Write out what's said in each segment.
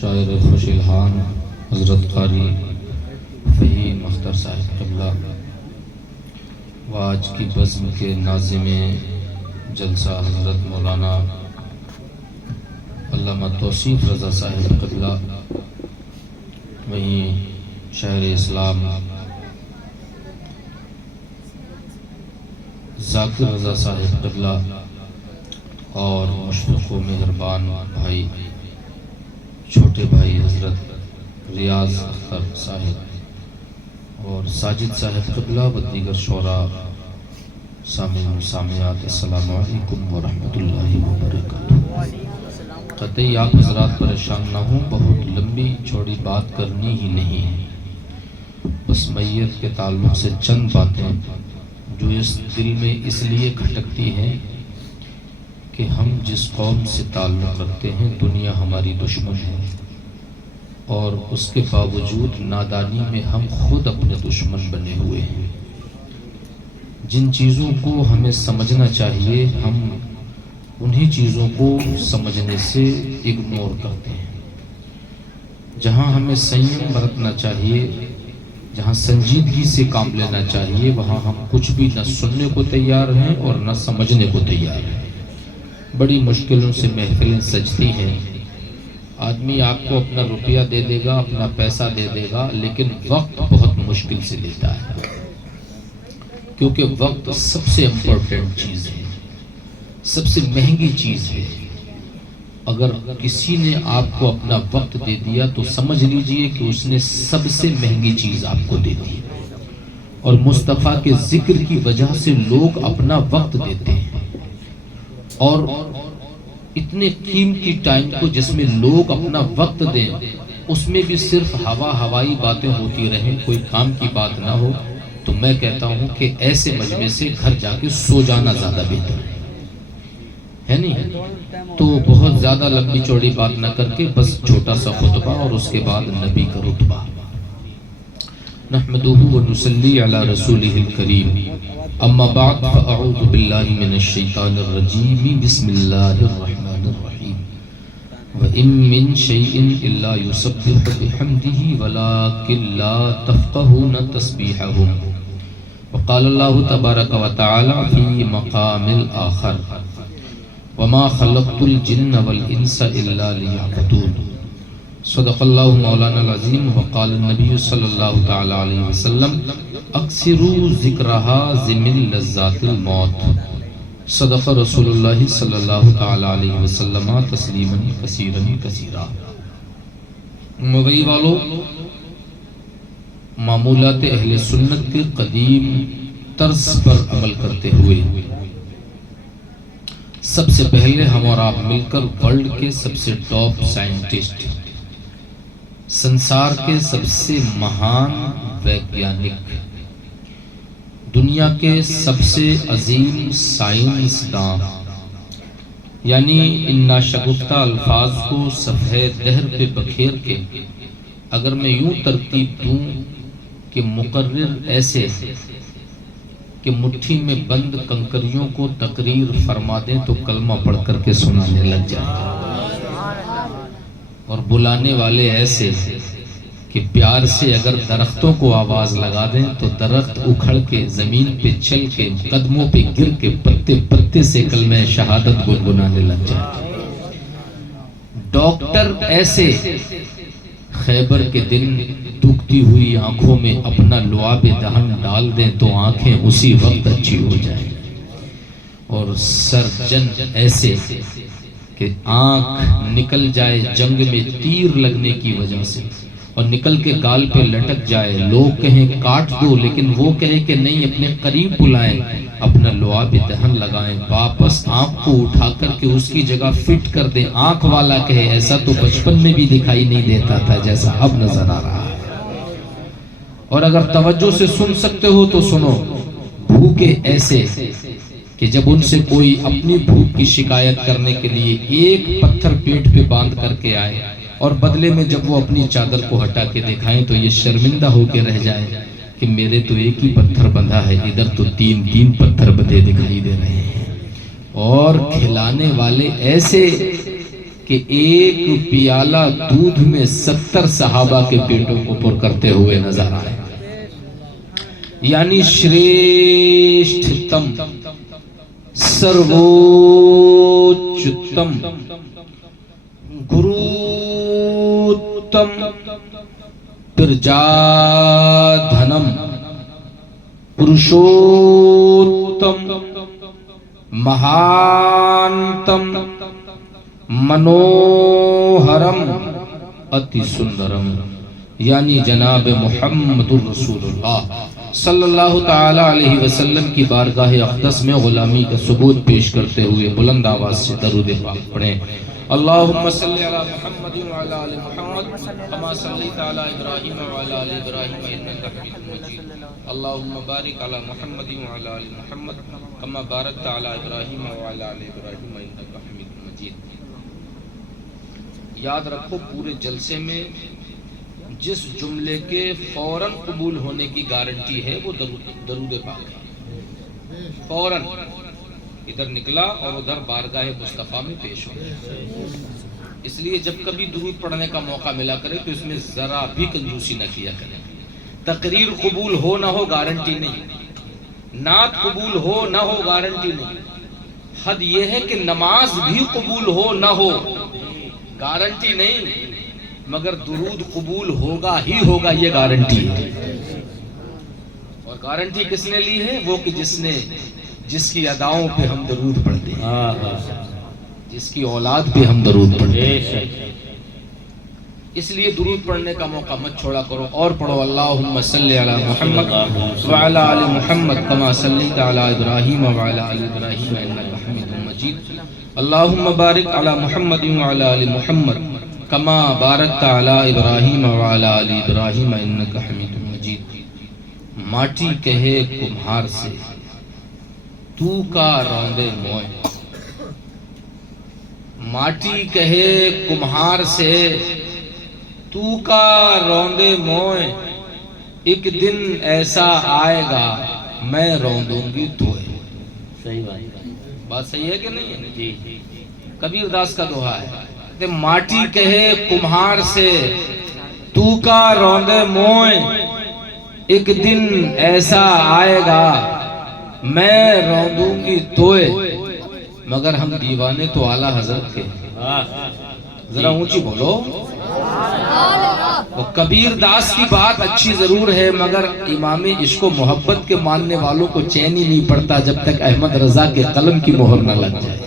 شاعر خوش الحان حضرت قاری فہیم اختر صاحب قبلہ و آج کی بزم کے ناظم جلسہ حضرت مولانا علامہ توصیف رضا صاحب قبلہ، وہیں شہر اسلام ذاکر رضا صاحب قبلہ اور مشفق و مہربان بھائی چھوٹے بھائی حضرت ریاض اختر صاحب اور ساجد صاحب قبلہ و دیگر شعراء، سامعین و سامعات، السلام علیکم ورحمۃ اللہ وبرکاتہ۔ قطعی آپ حضرات پریشان نہ ہوں، بہت لمبی چوڑی بات کرنی ہی نہیں ہے، بس میت کے تعلق سے چند باتیں جو اس دل میں اس لیے کھٹکتی ہیں کہ ہم جس قوم سے تعلق رکھتے ہیں دنیا ہماری دشمن ہے، اور اس کے باوجود نادانی میں ہم خود اپنے دشمن بنے ہوئے ہیں۔ جن چیزوں کو ہمیں سمجھنا چاہیے ہم انہی چیزوں کو سمجھنے سے اگنور کرتے ہیں۔ جہاں ہمیں سنیم برتنا چاہیے، جہاں سنجیدگی سے کام لینا چاہیے، وہاں ہم کچھ بھی نہ سننے کو تیار ہیں اور نہ سمجھنے کو تیار ہیں۔ بڑی مشکلوں سے محفلیں سجتی ہیں، آدمی آپ کو اپنا روپیہ دے دے گا، اپنا پیسہ دے دے گا، لیکن وقت بہت مشکل سے لیتا ہے، کیونکہ وقت سب سے امپورٹنٹ چیز ہے، سب سے مہنگی چیز ہے۔ اگر کسی نے آپ کو اپنا وقت دے دیا تو سمجھ لیجئے کہ اس نے سب سے مہنگی چیز آپ کو دے دی، اور مصطفیٰ کے ذکر کی وجہ سے لوگ اپنا وقت دیتے ہیں، اور اتنے قیمتی ٹائم کو جس میں لوگ اپنا وقت دیں اس میں بھی صرف ہوائی باتیں ہوتی رہیں، کوئی کام کی بات نہ ہو، تو میں کہتا ہوں کہ ایسے مجمع سے گھر جا کے سو جانا زیادہ بہتر ہے نہیں؟ تو بہت زیادہ لمبی چوڑی بات نہ کر کے بس چھوٹا سا خطبہ اور اس کے بعد نبی کا رتبہ۔ نحمدہ ونصلی علی رسولہ الکریم، اما بعد فاعوذ باللہ من الشیطان الرجیم، بسم اللہ الرحمن الرحیم۔ وَإِن مِّن شَيْءٍ إِلَّا يُسَبِّحُ بِحَمْدِهِ وَلَٰكِن لَّا تَفْقَهُونَ تَسْبِيحَهُمْ۔ وقال اللہ تبارک وتعالی فی مقام الآخر، وما خلقت الجن والانس الا لیعبدون۔ صدق اللہ مولانا العظیم۔ وقال النبی صلی اللہ تعالی علیہ وسلم اکثروا ذکرہا ضمن لذات الموت۔ صدق رسول اللہ صلی اللہ تعالی علیہ وسلم تسلیما کثیرا کثیرا۔ مبئی والو، معمولات اہل سنت کے قدیم طرز پر عمل کرتے ہوئے سب سے پہلے ہم اور آپ مل کر ورلڈ کے سب سے ٹاپ سائنٹسٹ، سنسار کے سب سے مہان ویگیانک، دنیا کے سب سے عظیم سائنسداں، یعنی ان ناشگفتہ الفاظ کو صفحہ دہر پہ بکھیر کے اگر میں یوں ترتیب دوں کہ مقرر ایسے کہ مٹھی میں بند کنکریوں کو تقریر فرما دیں تو کلمہ پڑھ کر کے سنانے لگ جائیں، اور بلانے والے ایسے کہ پیار سے اگر درختوں کو آواز لگا دیں تو درخت اکھڑ کے زمین پہ چل کے قدموں پہ گر کے پتے پتے سے کلمہ شہادت گنگنانے لگ جائیں، ڈاکٹر ایسے خیبر کے دن دکھتی ہوئی آنکھوں میں اپنا لعاب دہن ڈال دیں تو آنکھیں اسی وقت اچھی ہو جائیں، اور سرجن ایسے کہ آنکھ نکل جائے جنگ میں تیر لگنے کی وجہ سے اور نکل کے گال پہ لٹک جائے، لوگ کہیں کاٹ دو لیکن وہ کہے کہ نہیں، اپنے قریب بلائیں، اپنا لعاب دہن لگائیں، واپس آنکھ کو اٹھا کر کے اس کی جگہ فٹ کر دیں، آنکھ والا کہے ایسا تو بچپن میں بھی دکھائی نہیں دیتا تھا جیسا اب نظر آ رہا ہے۔ اور اگر توجہ سے سن سکتے ہو تو سنو، بھوکے ایسے کہ جب ان سے کوئی اپنی بھوک کی شکایت کرنے کے لیے ایک پتھر پیٹ پہ باندھ کر کے آئے اور بدلے میں جب وہ اپنی چادر کو ہٹا کے دکھائیں تو یہ شرمندہ ہو کے رہ جائے کہ میرے تو ایک ہی پتھر بندھا ہے، ادھر تو تین پتھر بندھے دکھائی دے رہے ہیں۔ اور کھلانے والے ایسے کہ ایک پیالہ دودھ میں 70 صحابہ کے پیٹوں کو پر کرتے ہوئے نظر آئے. یعنی شریشٹھتم سروچتم گروتم پرجادھنم پرشوتم مہانتم منوہرم اتی سندرم، یعنی جناب محمد الرسول اللہ صلی اللہ تعالی علیہ وسلم کی بارگاہ اقدس میں غلامی کا ثبوت پیش کرتے ہوئے بلند آواز سے درود پاک پڑھیں. اللہم صلی علی محمد وعلی آل محمد کما صلیت علی ابراہیم وعلی آل ابراہیم انک حمید مجید. اللہم بارک علی محمد وعلی آل محمد کما بارکت علی ابراہیم وعلی آل ابراہیم انک حمید مجید. یاد رکھو پورے جلسے میں جس جملے کے فوراً قبول ہونے کی گارنٹی ہے وہ درود پاک ہے. فوراً ادھر نکلا اور ادھر بارگاہ مصطفیٰ میں پیش ہو. اس لیے جب کبھی درود پڑھنے کا موقع ملا کرے تو اس میں ذرا بھی کنجوسی نہ کیا کرے. تقریر قبول ہو نہ ہو گارنٹی نہیں، نعت قبول ہو نہ ہو گارنٹی نہیں. حد یہ ہے کہ نماز بھی قبول ہو نہ ہو گارنٹی نہیں، مگر درود قبول ہوگا ہی ہوگا یہ گارنٹی ہے. اور گارنٹی کس نے لی ہے؟ وہ کہ جس کی اداؤں پہ ہم درود پڑھتے ہیں، جس کی اولاد پہ ہم درود پڑھتے ہیں. اس لیے درود پڑھنے کا موقع مت چھوڑا کرو اور پڑھو. اللہم صلی علی محمد وعلی آل محمد کما صلیت علی ابراہیم وعلی آل ابراہیم انک حمید مجید. اللہم بارک علی محمد وعلی آل محمد کما بارکت علی ابراہیم وعلی آل ابراہیم انک حمید مجید. ماٹی کہے کمہار سے تو کا روندے موئے، ماٹی کہے کمہار سے تو کا روندے موئے، ایک دن ایسا آئے گا میں روندوں گی توئے. صحیح بات صحیح ہے کہ نہیں ہے؟ جی. کبیر داس کا دوہا ہے کہ ماٹی کہے کمہار سے تو کا روندے موئے، ایک دن ایسا آئے گا میں روندوں گی توئے. مگر ہم دیوانے تو اعلیٰ حضرت کے. ذرا اونچی بولو. وہ کبیر داس کی بات اچھی ضرور ہے مگر امام عشق و محبت کے ماننے والوں کو چین ہی نہیں پڑتا جب تک احمد رضا کے قلم کی مہر نہ لگ جائے.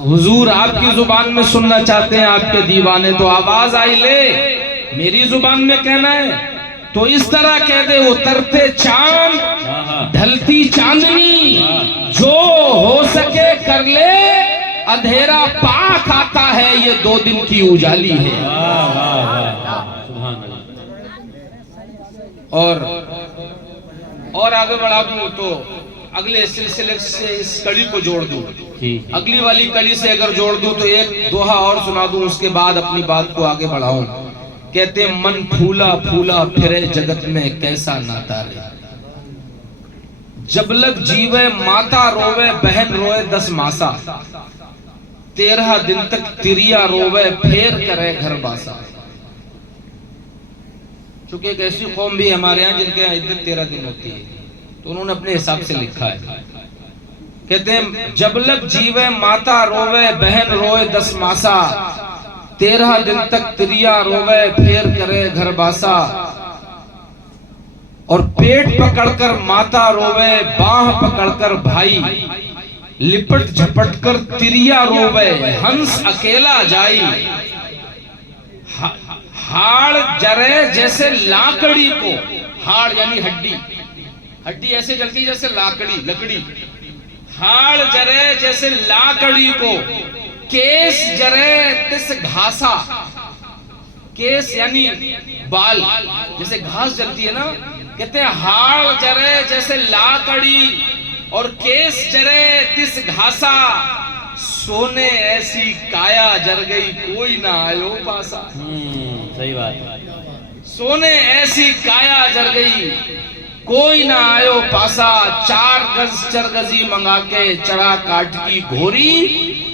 حضور آپ کی زبان میں سننا چاہتے ہیں آپ کے دیوانے، تو آواز آئی لے میری زبان میں کہنا ہے تو اس طرح کہہ دے. اترتے چاند ڈھلتی چاندنی جو ہو سکے کر لے، اندھیرا پاک آتا ہے یہ 2 دن کی اجالی ہے. اور آگے بڑھا دوں تو اگلے سلسلے سے اس کڑی کو جوڑ دوں، اگلی والی کڑی سے اگر جوڑ دوں تو ایک دوہا اور سنا دوں، اس کے بعد اپنی بات کو آگے بڑھاؤں. کہتے من پھولا پھولا پھرے جگت میں کیسا ناتا رے، جب لگ جیوے ماتا روے بہن روئے 10 ماسا، 13 دن تک تریا روے پھیر کرے گھر باسا. چونکہ ایک ایسی قوم بھی ہمارے ہاں جن کے یہاں عدت 13 دن ہوتی ہے تو انہوں نے اپنے حساب سے لکھا ہے. کہتے ہیں جب لگ جیوے ماتا روے بہن روئے 10 ماسا، 13 دن تک تریا روے پھیر کرے گھر باسا. اور پیٹ پکڑ کر ماتا روے باہ پکڑ کر بھائی، لپٹ جھپٹ کر تریا روے ہنس اکیلا جائی. ہاڑ جرے جیسے لاکڑی کو، ہاڑ یعنی ہڈی، ہڈی ایسے جلتی جیسے لکڑی. ہاڑ جرے جیسے لاکڑی کو، کیس جرے تس گھاسا. کیس یعنی بال، جیسے گھاس جلتی ہے نا، کہتے ہیں ہاڑ جرے جیسے لاکڑی اور کیس جرے تس گھاسا. سونے ایسی کایا جر گئی کوئی نہ آئیو پاسا. صحیح بات. سونے ایسی کایا جر گئی کوئی نہ آئیو پاسا. 4 گز چرگزی منگا کے چڑھا کاٹ کی گھوری،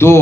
2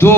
2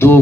2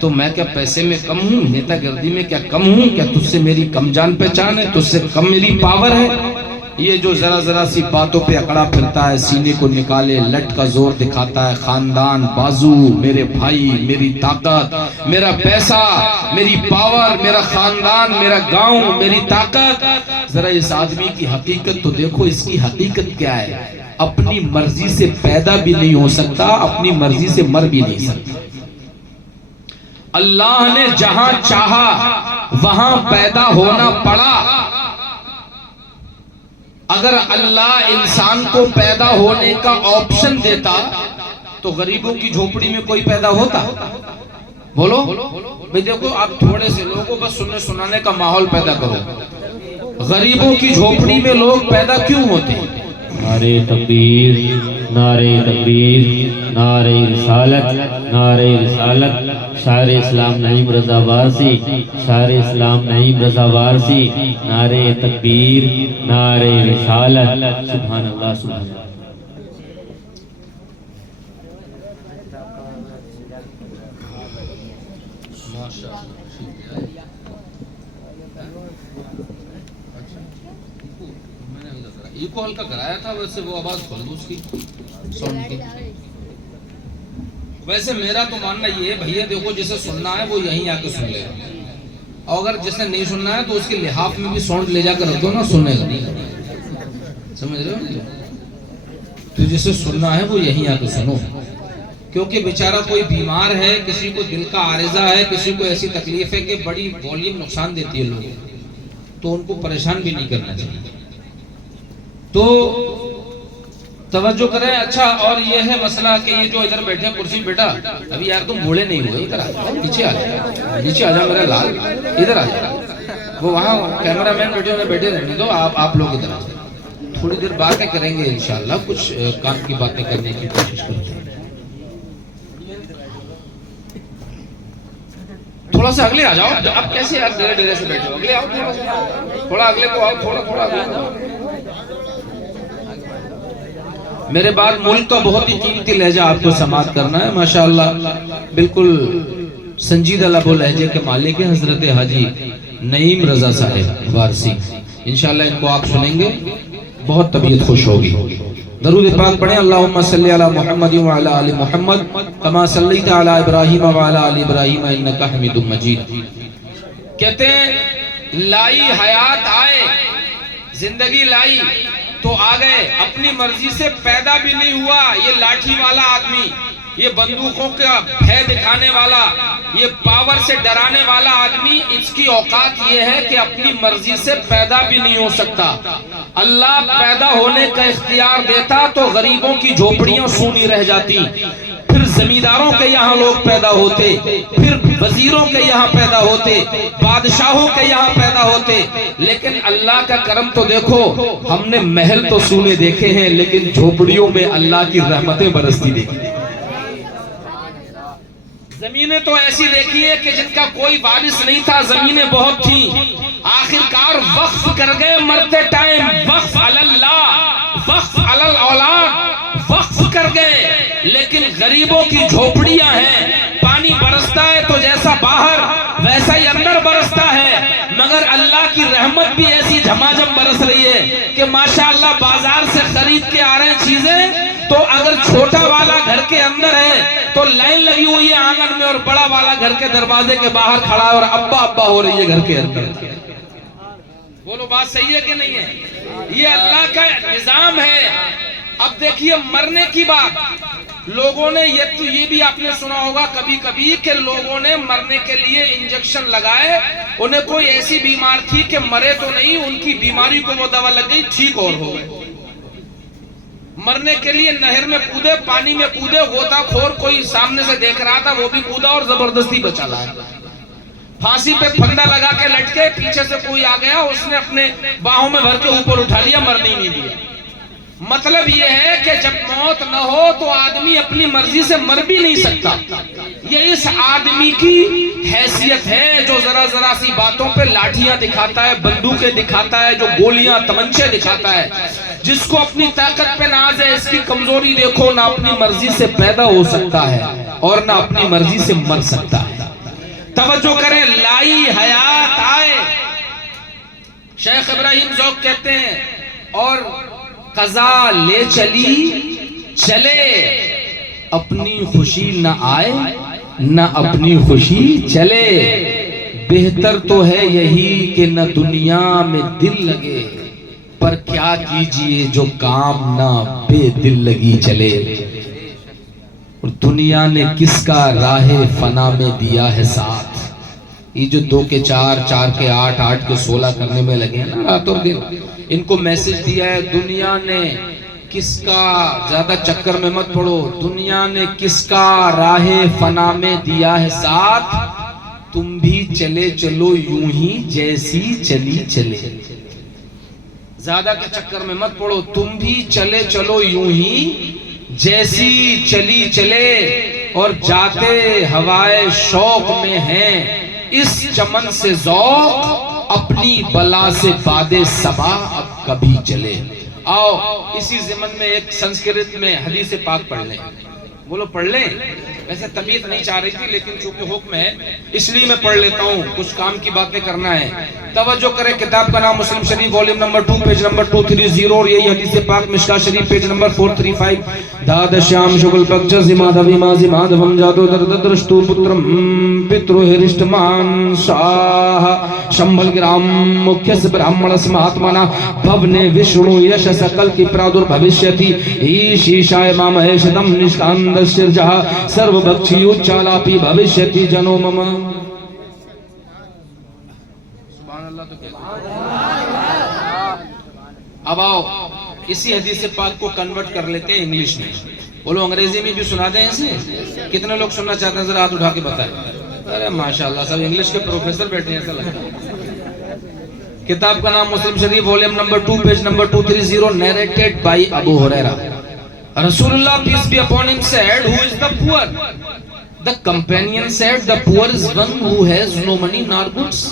تو میں کیا پیسے میں کم ہوں، نیتا گردی میں کیا کم ہوں؟ کیا تجھ سے میری کم جان پہچان ہے؟ تجھ سے کم میری پاور ہے؟ یہ جو ذرا سی باتوں پہ اکڑا پھرتا ہے، سینے کو نکالے لٹ کا زور دکھاتا ہے، خاندان، بازو، میرے بھائی، میری طاقت، میرا پیسہ، میری پاور، میرا خاندان، میرا گاؤں، میری طاقت. ذرا اس آدمی کی حقیقت تو دیکھو. اس کی حقیقت کیا ہے؟ اپنی مرضی سے پیدا بھی نہیں ہو سکتا، اپنی مرضی سے مر بھی نہیں سکتا. اللہ نے جہاں چاہا وہاں پیدا ہونا پڑا. اگر اللہ انسان کو پیدا ہونے کا آپشن دیتا تو غریبوں کی جھوپڑی میں کوئی پیدا ہوتا؟ بولو بھئی. دیکھو آپ تھوڑے سے لوگوں کو بس سننے سنانے کا ماحول پیدا کرو. غریبوں کی جھوپڑی میں لوگ پیدا کیوں ہوتے ہیں؟ نعرے تکبیر، نعرے تکبیر، نعرے رسالت، نعرے رسالت. شاعر اسلام نعیم رضا وارثی، شاعر اسلام نعیم رضا وارثی. نعرے تکبیر، نعرے رسالت. سبحان اللہ، سبحان اللہ. ایکو ہلکا کرایا تھا، ویسے وہ آواز کھول دو اس کی ساؤنڈ کی. ویسے میرا تو ماننا یہ ہے بھیا، دیکھو جسے سننا ہے وہ یہیں آ کے سن لے گا، اور اگر جسے نہیں سننا ہے تو اس کے لحاف میں بھی ساؤنڈ لے جا کر رکھ دو نا، سننے گا نہیں. سمجھ رہے ہو؟ تو جسے سننا ہے وہ یہیں آ کے سنو. کیونکہ بیچارہ کوئی بیمار ہے، کسی کو دل کا عارضہ ہے، کسی کو ایسی تکلیف ہے کہ بڑی والیوم نقصان دیتی ہے لوگوں کو، تو ان کو پریشان بھی نہیں کرنا چاہیے. تو توجہ کریں. اچھا، اور یہ ہے مسئلہ کہ یہ جو ادھر بیٹھے کرسی، بیٹا ابھی یار تم بوڑھے نہیں ہوئے، ادھر آ جاؤ، نیچے آ جاؤ، نیچے آ جاؤ میرا لال، ادھر آ جاؤ. وہ وہاں کیمرہ مین بیٹھے انہیں بیٹھے رہنے دو، آپ لوگ ادھر آ جاؤ. تھوڑی دیر باتیں کریں گے انشاءاللہ، کچھ کام کی باتیں کرنے کی کوشش کریں. تھوڑا سا اگلے آ جاؤ. اب کیسے یار ڈیرے سے بیٹھے ہو؟ اگلے آؤ، تھوڑا اگلے کو آؤ، تھوڑا اگلے. میرے بعد ملک کا بہت ہی قیمتی لہجہ آپ کو سماعت کرنا ہے. ماشاءاللہ بالکل سنجیدہ لب و لہجے کے مالک ہیں حضرت حاجی نعیم رضا صاحب وارثی. انشاءاللہ ان کو آپ سنیں گے، بہت طبیعت خوش ہوگی. درود پاک پڑھیں. اللہم صلی علی محمد وعلی آل محمد کما صلیت علی ابراہیم وعلی آل ابراہیم انکا حمید مجید. کہتے ہیں لائی حیات آئے، زندگی لائی تو آ گئے، اپنی مرضی سے پیدا بھی نہیں ہوا. یہ لاٹھی والا آدمی، یہ بندوقوں کا بھے دکھانے والا، یہ پاور سے ڈرانے والا آدمی، اس کی اوقات یہ ہے کہ اپنی مرضی سے پیدا بھی نہیں ہو سکتا. اللہ پیدا ہونے کا اختیار دیتا تو غریبوں کی جھوپڑیاں سونی رہ جاتی، پھر زمینداروں کے یہاں لوگ پیدا ہوتے، پھر وزیروں کے یہاں پیدا ہوتے، بادشاہوں کے یہاں پیدا ہوتے. لیکن اللہ کا کرم تو دیکھو، ہم نے محل تو سونے دیکھے ہیں لیکن جھوپڑیوں میں اللہ کی رحمتیں برستی دیکھی. زمینیں تو ایسی دیکھی ہے کہ جن کا کوئی وارث نہیں تھا، زمینیں بہت تھیں، آخرکار وقف کر گئے مرتے ٹائم. وقف علی اللہ، وقف علی الاولاد، وقف کر گئے. لیکن غریبوں کی جھوپڑیاں ہیں، پانی برستا ہے تو جیسا باہر ویسا ہی اندر برستا ہے، مگر اللہ کی رحمت بھی ایسی جھماجھم برس رہی ہے کہ ماشاءاللہ بازار سے خرید کے آ رہے ہیں چیزیں، تو اگر چھوٹا والا گھر کے اندر ہے تو لائن لگی ہوئی ہے آنگن میں، اور بڑا والا گھر کے دروازے کے باہر کھڑا ہے اور ابا ابا ہو رہی ہے گھر کے اندر. بولو بات صحیح ہے کہ نہیں ہے؟ یہ اللہ کا نظام ہے. اب دیکھیے مرنے کی بات، لوگوں نے یہ بھی آپ نے سنا ہوگا کبھی کبھی کہ لوگوں نے مرنے کے لیے انجیکشن لگائے. انہیں کوئی ایسی بیمار تھی کہ مرے تو نہیں، ان کی بیماری کو وہ دوا لگ گئی، ٹھیک اور ہو گئے. مرنے کے لیے نہر میں کودے، پانی میں کودے، غوطہ خور کوئی سامنے سے دیکھ رہا تھا وہ بھی کودا اور زبردستی بچا لایا. پھانسی پہ پھندا لگا کے لٹکے، پیچھے سے کوئی آ گیا، اس نے اپنے باہوں میں بھر کے اوپر اٹھا لیا، مرنے ہی نہیں دیا. مطلب یہ ہے کہ جب موت نہ ہو تو آدمی اپنی مرضی سے مر بھی نہیں سکتا. یہ اس آدمی کی حیثیت ہے جو ذرا سی باتوں پہ لاٹھیاں دکھاتا ہے، بندوقیں دکھاتا ہے، جو گولیاں تمنچے دکھاتا ہے، جس کو اپنی طاقت پہ ناز ہے. اس کی کمزوری دیکھو، نہ اپنی مرضی سے پیدا ہو سکتا ہے اور نہ اپنی مرضی سے مر سکتا ہے. توجہ کریں، لائی حیات آئے، شیخ ابراہیم ذوق کہتے ہیں، اور قضا لے چلی چلے، اپنی خوشی نہ آئے نہ اپنی خوشی چلے، بہتر تو ہے یہی کہ نہ دنیا میں دل لگے، پر کیا کیجئے جو کام نہ بے دل لگی چلے۔ اور دنیا نے کس کا راہ فنا میں دیا ہے ساتھ، یہ جو 2 کے 4، 4 کے 8، 8 کے 16 کرنے میں لگے ہیں نا رات اور دن، ان کو میسج دیا ہے دنیا نے کس کا، زیادہ چکر میں مت پڑو، دنیا نے کس کا راہ فنا میں دیا ہے ساتھ، تم بھی چلے چلو یوں ہی جیسی چلی چلے۔ زیادہ کے چکر میں مت پڑو، تم بھی چلے چلو یوں ہی جیسی چلی چلے، اور جاتے ہوائے شوق میں ہیں اس چمن سے ذوق، اپنی بلا سے باد صبا اب کبھی چلے۔ آؤ اسی ضمن میں ایک سنسکرت میں حدیث پاک پڑھ لیں، بولو پڑھ لیں، ویسے طبیعت نہیں چاہ رہی تھی لیکن چونکہ حکم ہے اس لیے میں پڑھ لیتا ہوں، کچھ کام کی باتیں کرنا ہے۔ توجہ کریں، کتاب کا نام Muslim Sharif volume number 2 page number 230، اور یہی حدیث پاک مشکاہ شریف پیج نمبر 435۔ داد شیام شکل پکچ زمادھوی مازی مادھوم جاتو درد درشتو پترم پترو ہرشتمان شاہ شمبل گرام مکھیس برہمنس مہاتمنا بھونے وشنو یش سکل کی پرادر بھوشیتی ایشیشائے مام ایشدم نشکاند شرجہ سرو بکچھی اچالاپی بھوشیتی جنو مم۔ سبحان اللہ تو کہتے اب آؤ اسی حدیث پاک کو کنورٹ کر لیتے ہیں انگلش میں، بولو انگریزی میں بھی سنا دیں اسے، کتنے لوگ سننا چاہتے ہیں ذرا ہاتھ اٹھا کے بتائیں۔ ارے ماشاءاللہ سب انگلش کے پروفیسر بیٹھے ہیں ایسا لگتا ہے۔ کتاب کا نام Muslim Sharif volume number 2 page number 230، narrated by Abu Hurairah. رسول اللہ peace be upon him said, who is the poor? The companion said, the poor is one who has no money nor goods.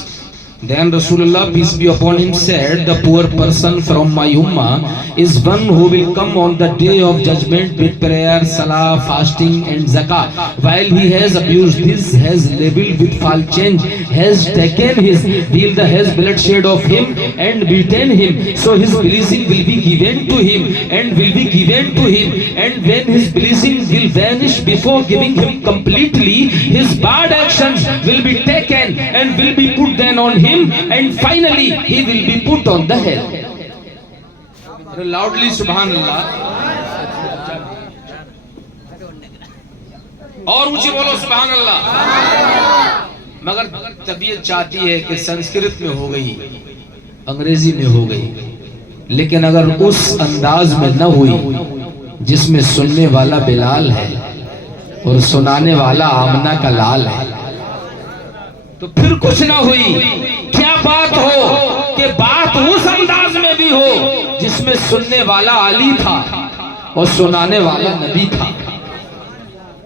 Then Rasulullah peace be upon him said, the poor person from my ummah is one who will come on the day of judgment with prayer, salah, fasting and zakah, while he has abused this, has labeled with foul change, has taken his wheel, has bloodshed of him and beaten him, so his blessing will be given to him and will be given to him, and when his blessing will vanish before giving him completely, his bad actions will be taken and will be put then on him, and finally he will be put on the hell. Loudly subhan Allah. اور اونچی بولو سبحان اللہ۔ مگر طبیعت چاہتی ہے کہ سنسکرت میں ہو گئی، انگریزی میں ہو گئی، لیکن اگر اس انداز میں نہ ہوئی جس میں سننے والا بلال ہے اور سنانے والا آمنہ کا لال ہے تو پھر کچھ نہ ہوئی۔ کیا بات ہو کہ بات اس انداز میں بھی ہو جس میں سننے والا علی تھا اور سنانے والا نبی تھا۔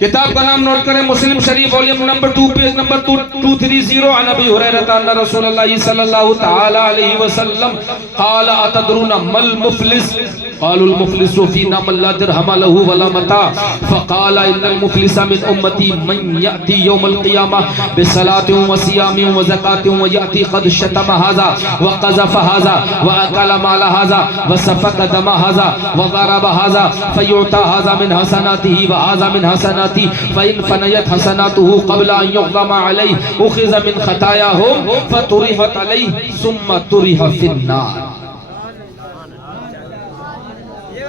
کتاب کا نام نوٹ کریں، مسلم Sharif volume number 2 page number 230، عن ابی ہریرہ ان رسول اللہ صلی اللہ تعالی علیہ وسلم قال اتدرون ما المفلس؟ قالوا المفلس فينا من لا درهم له ولا متاع، فقال ان المفلس من امتي من ياتي يوم القيامه بصلاه وصيام وزكاه وياتي قد شتم هذا وقذف هذا واكل مال هذا وسفك دم هذا وضرب هذا، فيعطى هذا من حسناته وهذا من حسناته، فان فنيت حسناته قبل ان يغضم عليه اخذ من خطاياهم فطرحت عليه ثم طرح في النار۔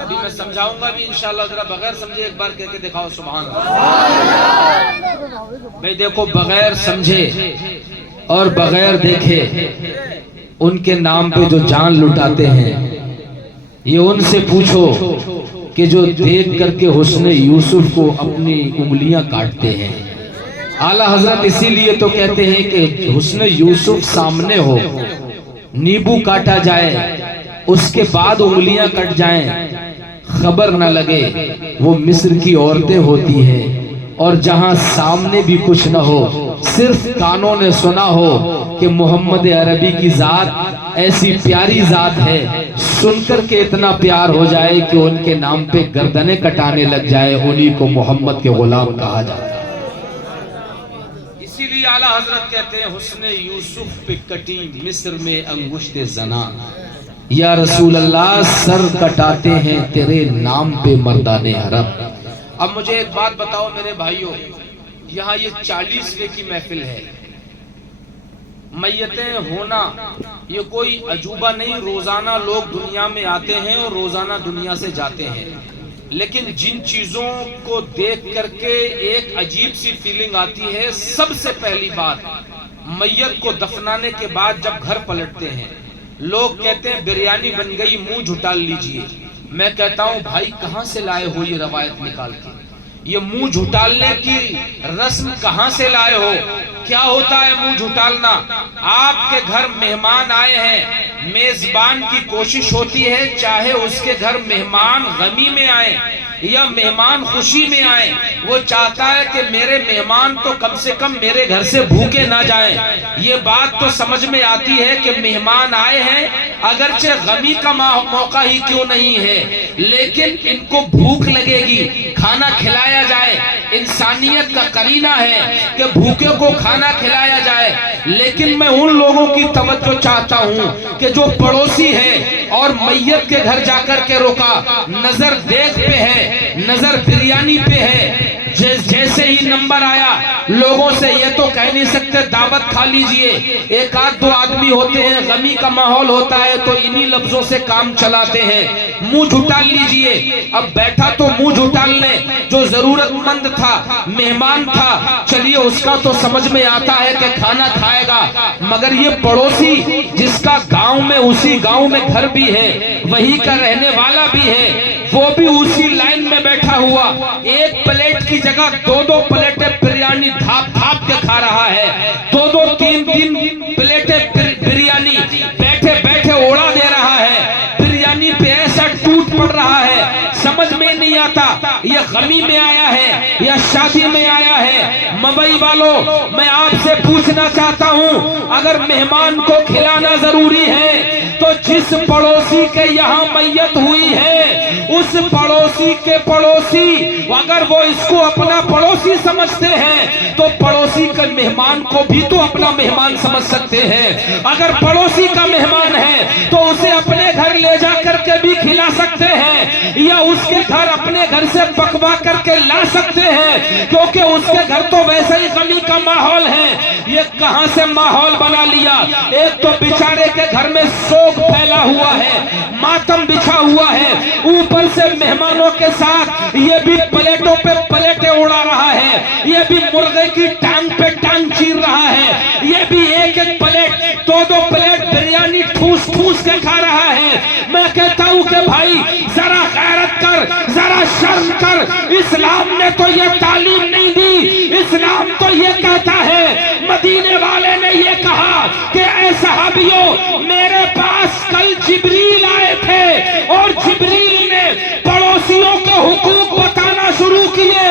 ابھی میں سمجھاؤں گا بھی انشاءاللہ، ذرا بغیر سمجھے ایک بار کہہ کے دکھاؤ سبحان اللہ۔ بھئی دیکھو، بغیر سمجھے اور بغیر دیکھے ان کے نام پہ جو جان لٹاتے ہیں، یہ ان سے پوچھو کہ جو دیکھ کر کے حسن یوسف کو اپنی انگلیاں کاٹتے ہیں۔ اعلیٰ حضرت اسی لیے تو کہتے ہیں کہ حسن یوسف سامنے ہو، نیبو کاٹا جائے، اس کے بعد انگلیاں کٹ جائیں، خبر نہ لگے وہ مصر کی عورتیں ہوتی ہیں، اور جہاں سامنے بھی کچھ نہ ہو، صرف کانوں نے سنا ہو کہ محمد عربی کی ذات ایسی پیاری ذات ہے، سن کر کے اتنا پیار ہو جائے کہ ان کے نام پہ گردنیں کٹانے لگ جائے، انہی کو محمد کے غلام کہا جاتا ہے۔ اسی لیے بھی اعلیٰ حضرت کہتے ہیں حسن یوسف پہ کٹی مصر میں انگشت زنا، یا رسول اللہ سر کٹاتے ہیں تیرے نام پہ مردان حرم۔ اب مجھے ایک بات بتاؤ میرے بھائیوں، یہاں یہ 40ویں کی محفل ہے، میتیں ہونا یہ کوئی عجوبہ نہیں، روزانہ لوگ دنیا میں آتے ہیں اور روزانہ دنیا سے جاتے ہیں، لیکن جن چیزوں کو دیکھ کر کے ایک عجیب سی فیلنگ آتی ہے، سب سے پہلی بات میت کو دفنانے کے بعد جب گھر پلٹتے ہیں لوگ کہتے ہیں بریانی بن گئی منہ جھٹال لیجئے، میں کہتا ہوں بھائی کہاں سے لائے ہو یہ روایت نکال کے، یہ منہ جھٹالنے کی رسم کہاں سے لائے ہو؟ کیا ہوتا ہے منہ جھٹالنا؟ آپ کے گھر مہمان آئے ہیں، میزبان کی کوشش ہوتی ہے چاہے اس کے گھر مہمان غمی میں آئے یا مہمان خوشی میں آئے، وہ چاہتا ہے کہ میرے مہمان تو کم سے کم میرے گھر سے بھوکے نہ جائیں۔ یہ بات تو سمجھ میں آتی ہے کہ مہمان آئے ہیں اگرچہ غمی کا موقع ہی کیوں نہیں ہے، لیکن ان کو بھوک لگے گی، کھانا کھلایا جائے، انسانیت کا قرینہ ہے کہ بھوکے کو کھانا کھلایا جائے۔ لیکن میں ان لوگوں کی توجہ چاہتا ہوں کہ جو پڑوسی ہے اور میت کے گھر جا کر کے رکا، نظر دیکھ پہ ہے، نظر بریانی پہ ہے، جیسے ہی نمبر آیا لوگوں سے یہ تو کہہ نہیں سکتے دعوت کھا لیجئے، ایک آدھ دو آدمی ہوتے ہیں، غمی کا ماحول ہوتا ہے تو انہی لفظوں سے کام چلاتے ہیں، منہ جھٹال لیجئے۔ اب بیٹھا تو منہ جھٹال لیں، جو ضرورت مند تھا، مہمان تھا، چلیے اس کا تو سمجھ میں آتا ہے کہ کھانا کھائے گا، مگر یہ پڑوسی جس کا گاؤں میں اسی گاؤں میں گھر بھی ہے، وہی کا رہنے والا بھی ہے، وہ بھی اسی لائن میں بیٹھا ہوا، ایک پلیٹ کی جگہ دو دو پلیٹیں بریانی دھاپ دھاپ کے کھا رہا ہے، دو دو تین تین پلیٹیں بریانی بیٹھے بیٹھے اوڑا دے رہا ہے، بریانی پہ ایسا ٹوٹ پڑ رہا ہے، سمجھ میں نہیں آتا یہ غمی میں آیا ہے یا شادی میں آیا ہے۔ مبئی والوں میں آپ سے پوچھنا چاہتا ہوں، اگر مہمان کو کھلانا ضروری ہے تو جس پڑوسی کے یہاں میت ہوئی ہے اس پڑوسی کے پڑوسی اگر وہ اس کو اپنا پڑوسی سمجھتے ہیں تو پڑوسی کے مہمان کو بھی تو اپنا مہمان سمجھ سکتے ہیں، اگر پڑوسی کا مہمان ہے تو اسے اپنے گھر لے جا کر کے بھی کھلا سکتے ہیں یا اس کے گھر اپنے گھر سے پکوا کر کے لا سکتے ہیں، کیونکہ اس کے گھر تو ویسے ہی غمی کا ماحول ہے۔ یہ کہاں سے ماحول بنا لیا؟ ایک تو بیچارے کے گھر میں سوگ پھیلا ہوا ہے، ماتم بچھا ہوا ہے، اوپر سے مہمانوں کے ساتھ یہ بھی پلیٹوں پہ پلیٹیں اڑا رہا ہے، یہ بھی مرغے کی ٹانگ پہ ٹانگ چیر رہا ہے، یہ بھی ایک ایک پلیٹ دو دو پلیٹ بریانی ٹھوس ٹھوس کے کھا رہا ہے۔ میں کہتا ہوں کہ بھائی ذرا غیرت کر، ذرا شرم کر، اسلام نے تو یہ تعلیم نہیں دی، اسلام تو یہ کہتا ہے، مدینے والے نے یہ کہا کہ اے صحابیوں میرے پاس کل جبریل آئے تھے اور جبریل نے پڑوسیوں کے حقوق بتانا شروع کیے،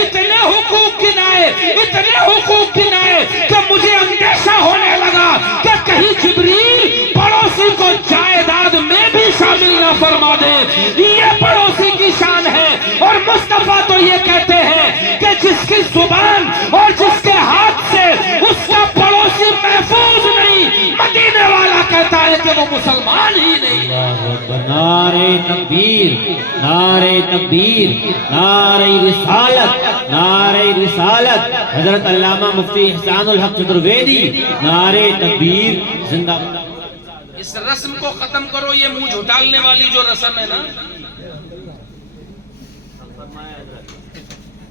اتنے حقوق گنائے، اتنے حقوق گنائے کہ مجھے اندیشہ ہونے لگا کہ کہیں جبریل پڑوسی کو جائیداد میں بھی شامل نہ فرما دے۔ یہ پڑوسی کی شان ہے، اور مصطفیٰ تو یہ کہتے ہیں کہ جس کی زبان اور جس کے ہاتھ سے اس کا پڑوسی محفوظ نہیں، مدینے والا کہتا ہے کہ وہ مسلمان ہی نہیں۔ نعرہ تکبیر، نعرہ تکبیر، نعرہ رسالت، نعرہ رسالت، حضرت علامہ مفتی احسان الحق چترویدی، نعرہ تکبیر زندہ باد۔ اس رسم کو ختم کرو، یہ منہ جھٹالنے والی جو رسم ہے نا،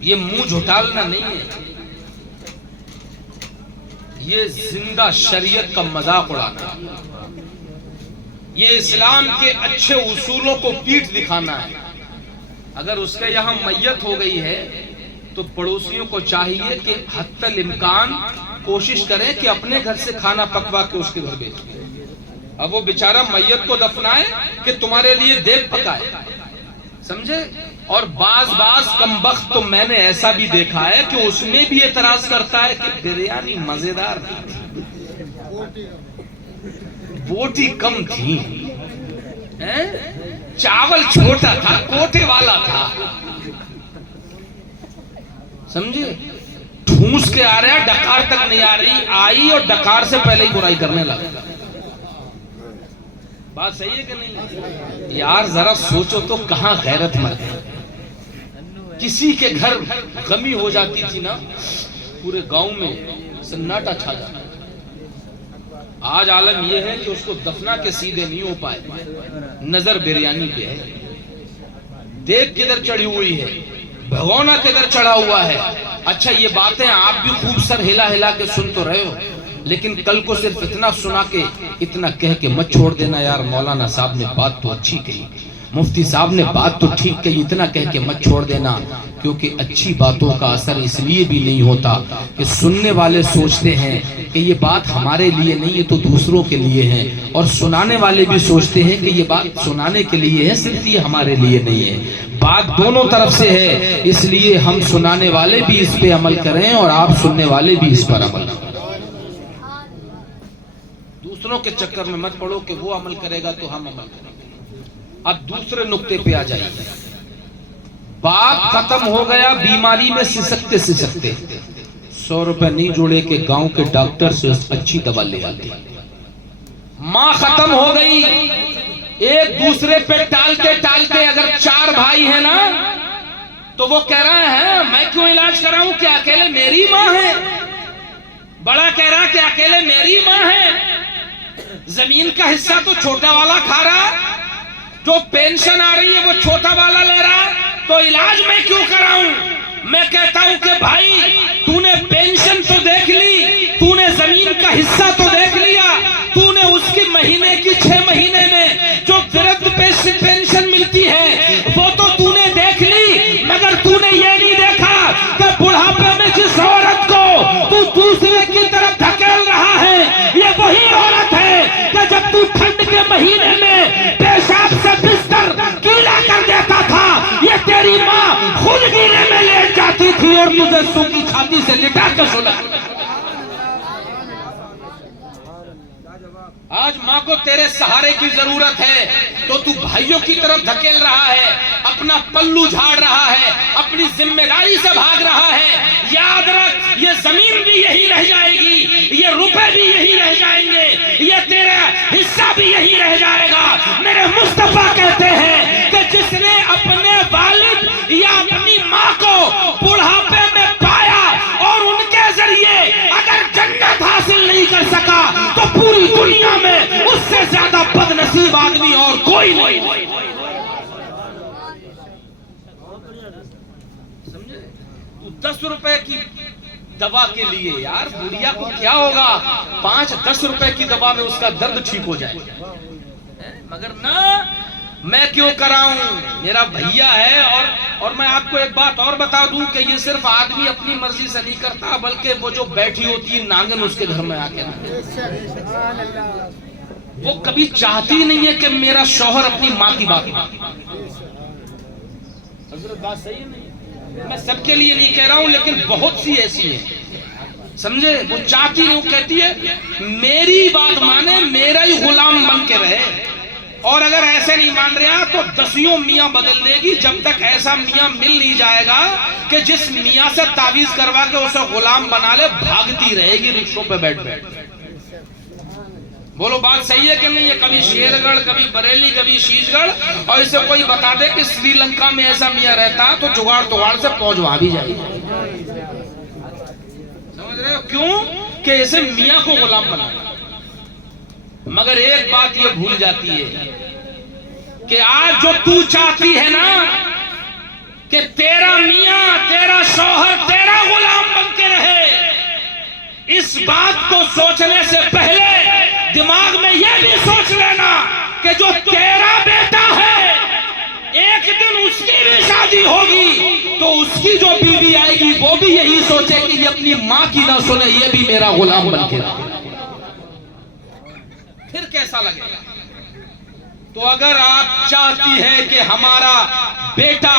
یہ منہ جھٹالنا نہیں ہے، یہ زندہ شریعت کا مذاق اڑانا، یہ اسلام کے اچھے اصولوں کو پیٹ دکھانا ہے۔ اگر اس کے یہاں میت ہو گئی ہے تو پڑوسیوں کو چاہیے کہ حتی الامکان کوشش کریں کہ اپنے گھر سے کھانا پکوا کے اس کے گھر بھیجیں۔ اب وہ بیچارہ میت کو دفنائے کہ تمہارے لیے دیگ پکائے، سمجھے؟ اور بعض کمبخت تو میں نے ایسا بھی دیکھا ہے کہ اس میں بھی اعتراض کرتا ہے کہ بریانی مزیدار نہیں تھی، بوٹی کم تھی، چاول چھوٹا تھا، کوٹے والا تھا، سمجھے؟ دھونس کے آ رہا ہے، ڈکار تک نہیں آ رہی، آئی اور ڈکار سے پہلے ہی برائی کرنے لگا۔ بات صحیح ہے کہ نہیں یار؟ ذرا سوچو تو کہاں غیرت مند ہے۔ کسی کے گھر غمی ہو جاتی تھی نا، پورے گاؤں میں سناٹا چھا جاتا۔ آج عالم یہ ہے کہ اس کو دفنا کے سیدھے نہیں ہو پائے، نظر بریانی پہ ہے، دیگ کدھر چڑھی ہوئی ہے، بھگونا کدھر چڑھا ہوا ہے۔ اچھا یہ باتیں آپ بھی خوب سر ہلا ہلا کے سن تو رہے ہو، لیکن کل کو صرف اتنا سنا کے اتنا کہہ کے مت چھوڑ دینا یار مولانا صاحب نے بات تو اچھی کہی، مفتی صاحب نے بات تو ٹھیک کہی، اتنا کہہ کے مت چھوڑ دینا، کیونکہ اچھی باتوں کا اثر اس لیے بھی نہیں ہوتا کہ سننے والے سوچتے ہیں کہ یہ بات ہمارے لیے نہیں ہے تو دوسروں کے لیے ہے، اور سنانے والے بھی سوچتے ہیں کہ یہ بات سنانے کے لیے ہے، صرف یہ ہمارے لیے نہیں ہے۔ بات دونوں طرف سے ہے، اس لیے ہم سنانے والے بھی اس پہ عمل کریں اور آپ سننے والے بھی اس پر عمل کریں۔ دوسروں کے چکر میں مت پڑو کہ وہ عمل کرے گا تو ہم عمل کریں گے۔ اب دوسرے نقطے پہ آ جائیے۔ باپ ختم ہو گیا بیماری میں سسکتے سسکتے، 100 روپے نہیں جوڑے کہ گاؤں کے ڈاکٹر سے اچھی دوا لے آتے۔ ماں ختم ہو گئی، ایک دوسرے پہ ٹالتے ٹالتے، اگر 4 بھائی ہیں نا تو وہ کہہ رہا ہے میں کیوں علاج کراؤں کہ اکیلے میری ماں ہے، بڑا کہہ رہا کہ اکیلے میری ماں ہے، زمین کا حصہ تو چھوٹا والا کھا رہا، جو پینشن آ رہی ہے وہ چھوٹا والا لے رہا، تو علاج میں کیوں کراؤں؟ میں کہتا ہوں کہ بھائی تو نے پینشن تو دیکھ لی، تو نے زمین کا حصہ تو دیکھ لیا، تو نے اس کی مہینے کی 6 مہینے میں جو ورد پینشن ملتی ہے وہ تو نے دیکھ لی، مگر تو نے یہ نہیں دیکھا کہ بڑھاپے میں جس عورت کو تو دوسرے کی طرف دھکیل رہا ہے یہ وہی عورت ہے کہ جب تو ٹھنڈ کے مہینے میں پیشاب سے بستر گیلا کر دیتا تھا یہ تیری ماں خود گیلے میں لیٹ جاتی تھی اور تجھے سوکھی چھاتی سے لٹا کے سلا۔ آج ماں کو تیرے سہارے کی ضرورت ہے تو تو بھائیوں کی طرف دھکیل رہا ہے، اپنا پلو جھاڑ رہا ہے، اپنی ذمہ داری سے بھاگ رہا ہے۔ یاد رکھ یہ زمین بھی یہی رہ جائے گی، یہ روپے بھی یہی رہ جائیں گے، یہ تیرا حصہ بھی یہی رہ جائے گا۔ میرے مصطفیٰ کہتے ہیں کہ جس نے اپنے والد یا اپنی ماں کو بڑھاپے میں پایا اور ان کے ذریعے اگر جنت حاصل نہیں کر سکا تو پوری دنیا میں اس سے زیادہ بد نصیب آدمی اور کوئی نہیں۔ سمجھے؟ 10 روپے کی دوا کے لیے یار بڑھیا کو کیا ہوگا، 5-10 روپے کی دوا میں اس کا درد ٹھیک ہو جائے، مگر نہ میں کیوں کراؤں، میرا بھیا ہے۔ اور میں آپ کو ایک بات اور بتا دوں کہ یہ صرف آدمی اپنی مرضی سے نہیں کرتا، بلکہ وہ جو بیٹھی ہوتی ہے ناگن اس کے گھر میں آ کے، وہ کبھی چاہتی نہیں ہے کہ میرا شوہر اپنی ماں کی بات مانے۔ حضرت بات صحیح نہیں، میں سب کے لیے نہیں کہہ رہا ہوں لیکن بہت سی ایسی ہیں، سمجھے؟ وہ چاہتی نہیں، وہ کہتی ہے میری بات مانے، میرا ہی غلام بن کے رہے، اور اگر ایسے نہیں مان رہا تو 10 میاں بدل دے گی جب تک ایسا میاں مل نہیں جائے گا کہ جس میاں سے تعویذ کروا کے اسے غلام بنا لے، بھاگتی رہے گی رکشوں پہ بیٹھ بیٹھ۔ بولو بات صحیح ہے کہ نہیں ہے؟ کبھی شیر گڑھ، کبھی بریلی، کبھی شیش گڑھ، اور اسے کوئی بتا دے کہ سری لنکا میں ایسا میاں رہتا تو جگاڑ توڑ سے پہنچ وہاں بھی جائے گی۔ سمجھ رہے ہو کیوں؟ کہ اسے میاں کو غلام بنا۔ مگر ایک بات یہ بھول جاتی ہے کہ آج جو تو چاہتی ہے نا کہ تیرا میاں، تیرا شوہر تیرا غلام بن کے رہے، اس بات کو سوچنے سے پہلے دماغ میں یہ بھی سوچ لینا کہ جو تیرا بیٹا ہے ایک دن اس کی بھی شادی ہوگی تو اس کی جو بیوی آئے گی وہ بھی یہی سوچے کہ یہ اپنی ماں کی نہ سنے، یہ بھی میرا غلام بن کے رہے، پھر کیسا لگے گا؟ تو اگر آپ چاہتی ہیں کہ ہمارا بیٹا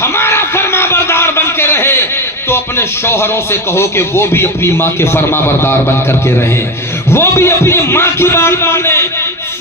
ہمارا فرما بردار بن کے رہے تو اپنے شوہروں سے کہو کہ وہ بھی اپنی ماں کے فرما بردار بن کر کے رہیں، وہ بھی اپنی ماں کی بات مانے۔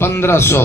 1500।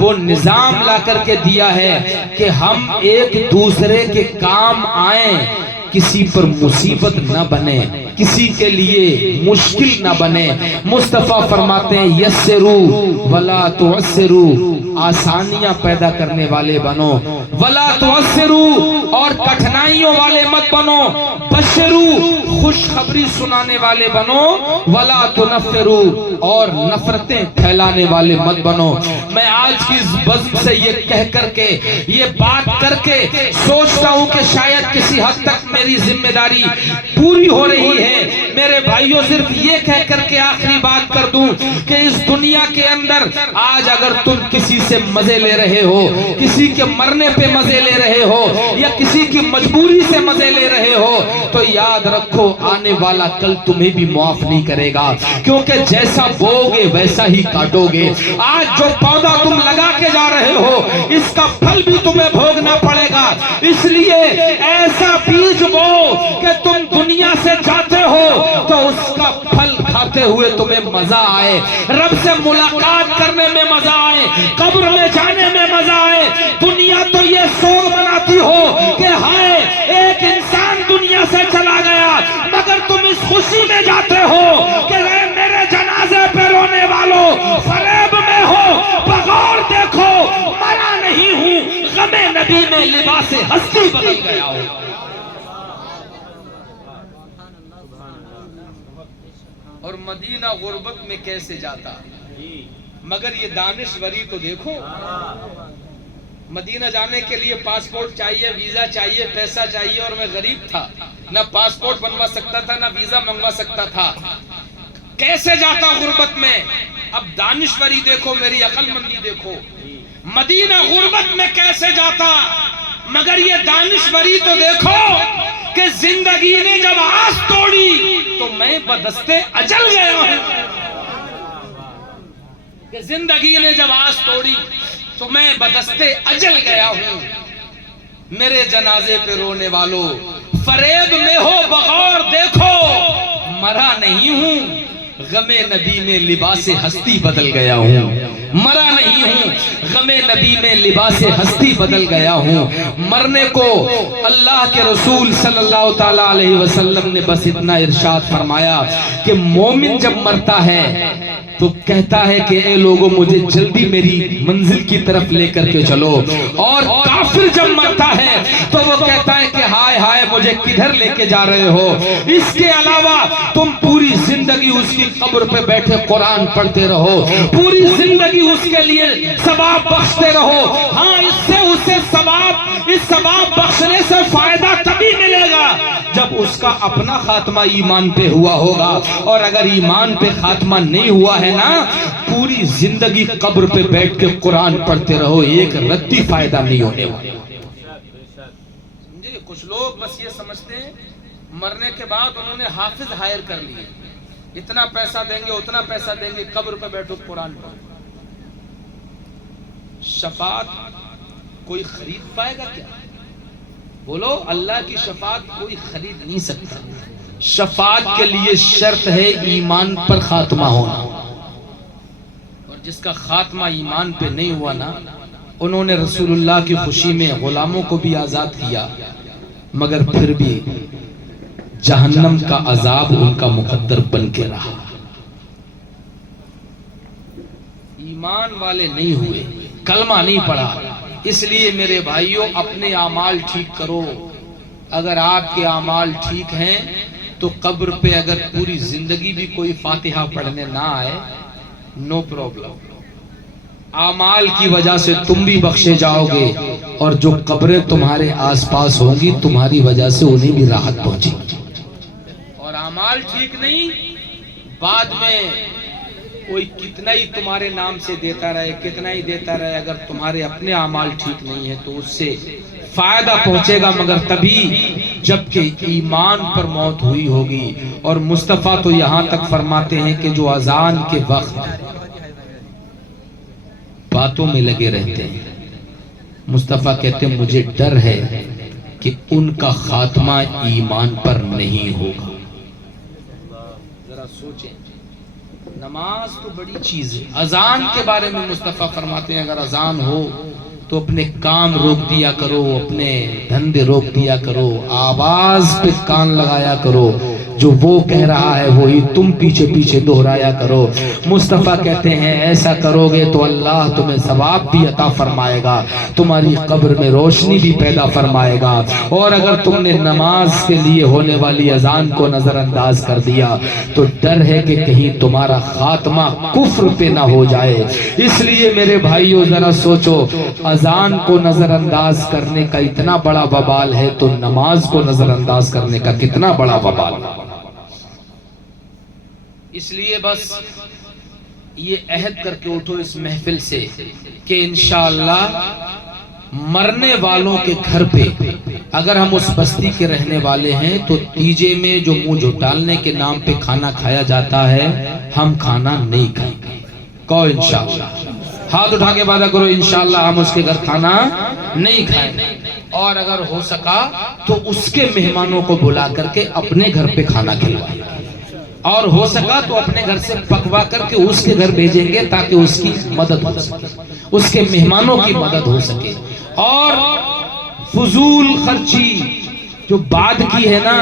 وہ نظام لا کر کے دیا ہے کہ ہم ایک دوسرے کے کام آئیں، کسی پر مصیبت نہ بنے، کسی کے لیے مشکل نہ بنے۔ مصطفیٰ فرماتے ہیں یسرو ولا تعسرو، آسانیاں پیدا کرنے والے بنو، ولا تعسرو، اور کٹھنائیوں والے مت بنو، بشرو، خوشخبری سنانے والے بنو، ولا تنفرو، اور نفرتیں پھیلانے والے مت بنو۔ میں آج کی اس بزم سے یہ کہہ کر کے، یہ بات کر کے سوچتا ہوں کہ شاید کسی حد تک میری ذمہ داری پوری ہو رہی ہے۔ میرے بھائیوں، صرف یہ کہہ کر کے آخری بات کر دوں کہ اس دنیا کے اندر آج اگر تم کسی سے مزے لے رہے ہو، کسی کے مرنے پہ مزے لے رہے ہو، یا کسی کی مجبوری سے مزے لے رہے ہو، تو یاد رکھو آنے والا کل تمہیں بھی معاف نہیں کرے گا، کیونکہ جیسا بوگے ویسا ہی کاٹو گے۔ آج جو پودا تم لگا کے جا رہے ہو، اس کا پھل بھی تمہیں بھوگنا پڑے گا۔ اس لیے ایسا بیج بو کہ تم دنیا سے جاتے ہو تو اس کا پھل کھاتے ہوئے تمہیں مزہ آئے، رب سے ملاقات کرنے میں مزہ آئے، قبر میں جانے میں مزہ آئے۔ دنیا تو یہ شور بناتی ہو کہ ہائے ایک انسان دنیا سے چلا گیا، مگر تم اس خوشی میں جاتے ہو کہ اے میرے جنازے پہ رونے والوں، فریب میں ہو، بغور دیکھو مرا نہیں ہوں، غم نبی میں لباس ہستی بدل گیا ہو۔ اور مدینہ غربت میں کیسے جاتا، مگر یہ دانشوری تو دیکھو۔ مدینہ جانے کے لیے پاسپورٹ چاہیے، ویزا چاہیے، پیسہ چاہیے، اور میں غریب تھا، نہ پاسپورٹ بنوا سکتا تھا، نہ ویزا منگوا سکتا تھا، کیسے جاتا غربت میں۔ اب دانشوری دیکھو، میری عقل مندی دیکھو، مدینہ غربت میں کیسے جاتا، مگر یہ دانشوری تو دیکھو کہ زندگی نے جب آس توڑی تو میں بدستے اجل گیا ہوں، کہ زندگی نے جب آس توڑی تو میں بدستے اجل گیا ہوں۔ میرے جنازے پہ رونے والوں، فریب میں ہو، بغور دیکھو مرا نہیں ہوں، غم نبی میں لباس ہستی بدل گیا ہوں، مرا نہیں ہوں، غم نبی میں لباس ہستی بدل گیا ہوں۔ مرنے کو اللہ کے رسول صلی اللہ تعالیٰ علیہ وسلم نے بس اتنا ارشاد فرمایا کہ مومن جب مرتا ہے تو کہتا ہے کہ اے لوگوں مجھے جلدی میری منزل کی طرف لے کر کے چلو، اور کافر جب مرتا ہے تو وہ کہتا ہے کہ ہائے ہائے مجھے کدھر لے کے جا رہے ہو۔ اس کے علاوہ تم پوری زندگی اس کی قبر پہ بیٹھے قرآن پڑھتے رہو، پوری زندگی اس کے لیے ثواب بخشتے رہو۔ ہاں اس سے اسے ثواب، اس ثواب بخشنے سے فائدہ تبھی ملے گا جب اس کا اپنا خاتمہ ایمان پہ ہوا ہوگا، اور اگر ایمان پہ خاتمہ نہیں ہوا ہے نا، پوری زندگی قبر پہ بیٹھ کے قرآن پڑھتے رہو، ایک رتی فائدہ نہیں ہونے والا۔ سمجھے؟ کچھ لوگ بس یہ سمجھتے ہیں مرنے کے بعد انہوں نے حافظ ہائر کر لیے، اتنا پیسہ دیں گے اتنا پیسہ دیں گے، قبر پہ بیٹھو قرآن پڑھو۔ شفاعت کوئی خرید پائے گا کیا؟ بولو، اللہ کی شفاعت کوئی خرید نہیں سکتا۔ شفاعت کے لیے شرط ہے ایمان پر خاتمہ ہونا، اور جس کا خاتمہ ایمان پہ نہیں ہوا نا، انہوں نے رسول اللہ کی خوشی میں غلاموں کو بھی آزاد کیا، مگر پھر بھی جہنم کا عذاب ان کا مقدر بن کے رہا۔ ایمان والے نہیں ہوئے، کلمہ نہیں پڑھا۔ اس لیے میرے بھائیوں اپنے اعمال ٹھیک کرو۔ اگر آپ کے اعمال ٹھیک ہیں تو قبر پہ اگر پوری زندگی بھی کوئی فاتحہ پڑھنے نہ آئے، نو پرابلم، اعمال کی وجہ سے تم بھی بخشے جاؤ گے، اور جو قبریں تمہارے آس پاس ہوں گی تمہاری وجہ سے انہیں بھی راحت پہنچے گی۔ اور اعمال ٹھیک نہیں، بعد میں کوئی کتنا ہی تمہارے نام سے دیتا رہے، کتنا ہی دیتا رہے، اگر تمہارے اپنے اعمال ٹھیک نہیں ہے تو اس سے فائدہ پہنچے گا مگر تبھی جبکہ ایمان پر موت ہوئی ہوگی۔ اور مصطفیٰ تو یہاں تک فرماتے ہیں کہ جو اذان کے وقت باتوں میں لگے رہتے ہیں، مصطفیٰ کہتے ہیں مجھے ڈر ہے کہ ان کا خاتمہ ایمان پر نہیں ہوگا۔ ذرا سوچیں، نماز تو بڑی چیز ہے. اذان کے بارے میں مصطفیٰ فرماتے ہیں اگر اذان ہو تو اپنے کام روک دیا کرو, اپنے دھندے روک دیا کرو, آواز پہ کان لگایا کرو, جو وہ کہہ رہا ہے وہی تم پیچھے پیچھے دہرایا کرو. مصطفیٰ کہتے ہیں ایسا کرو گے تو اللہ تمہیں ثواب بھی عطا فرمائے گا, تمہاری قبر میں روشنی بھی پیدا فرمائے گا. اور اگر تم نے نماز کے لیے ہونے والی اذان کو نظر انداز کر دیا تو ڈر ہے کہ کہیں تمہارا خاتمہ کفر پہ نہ ہو جائے. اس لیے میرے بھائیو ذرا سوچو, اذان کو نظر انداز کرنے کا اتنا بڑا وبال ہے تو نماز کو نظر انداز کرنے کا کتنا بڑا وبال ہے. اس لیے بس یہ عہد کر کے اٹھو اس محفل سے کہ انشاءاللہ مرنے والوں کے گھر پہ اگر ہم اس بستی کے رہنے والے ہیں تو تیجے میں جو منہ جھٹالنے کے نام پہ کھانا کھایا جاتا ہے ہم کھانا نہیں کھائیں گے. کہو انشاءاللہ, ہاتھ اٹھا کے وعدہ کرو انشاءاللہ ہم اس کے گھر کھانا نہیں کھائیں گے. اور اگر ہو سکا تو اس کے مہمانوں کو بلا کر کے اپنے گھر پہ کھانا کھلوائیں گے, اور ہو سکا تو اپنے گھر سے پکوا کر کے اس کے گھر بھیجیں گے تاکہ اس کی مدد ہو سکے, اس کے مہمانوں کی مدد ہو سکے. اور فضول خرچی جو بعد کی ہے نا,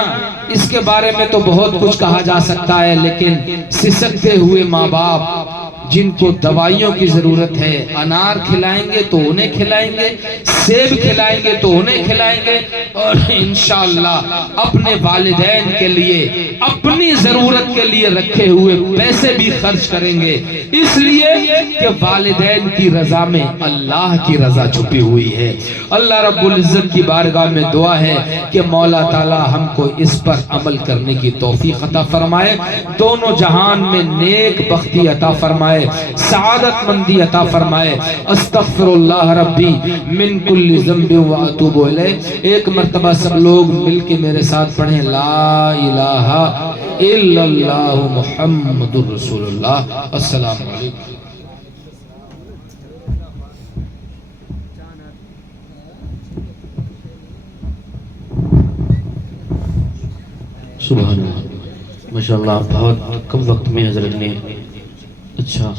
اس کے بارے میں تو بہت کچھ کہا جا سکتا ہے, لیکن سسکتے ہوئے ماں باپ جن کو دوائیوں کی ضرورت ہے, انار کھلائیں گے تو انہیں کھلائیں گے, سیب کھلائیں گے تو انہیں کھلائیں گے, اور انشاءاللہ اپنے والدین کے لیے اپنی ضرورت کے لیے رکھے ہوئے پیسے بھی خرچ کریں گے, اس لیے کہ والدین کی رضا میں اللہ کی رضا چھپی ہوئی ہے. اللہ رب العزت کی بارگاہ میں دعا ہے کہ مولا تعالی ہم کو اس پر عمل کرنے کی توفیق عطا فرمائے, دونوں جہان میں نیک بختی عطا فرمائے, سعادت مندی عطا فرمائے. استغفر اللہ ربی من کل ذنب و اتوب الیہ. ایک مرتبہ سب لوگ مل کے میرے ساتھ پڑھیں لا الہ الا اللہ محمد رسول اللہ. السلام علیکم. سبحان اللہ, ماشاءاللہ بہت کم وقت میں حضرت نے اچھا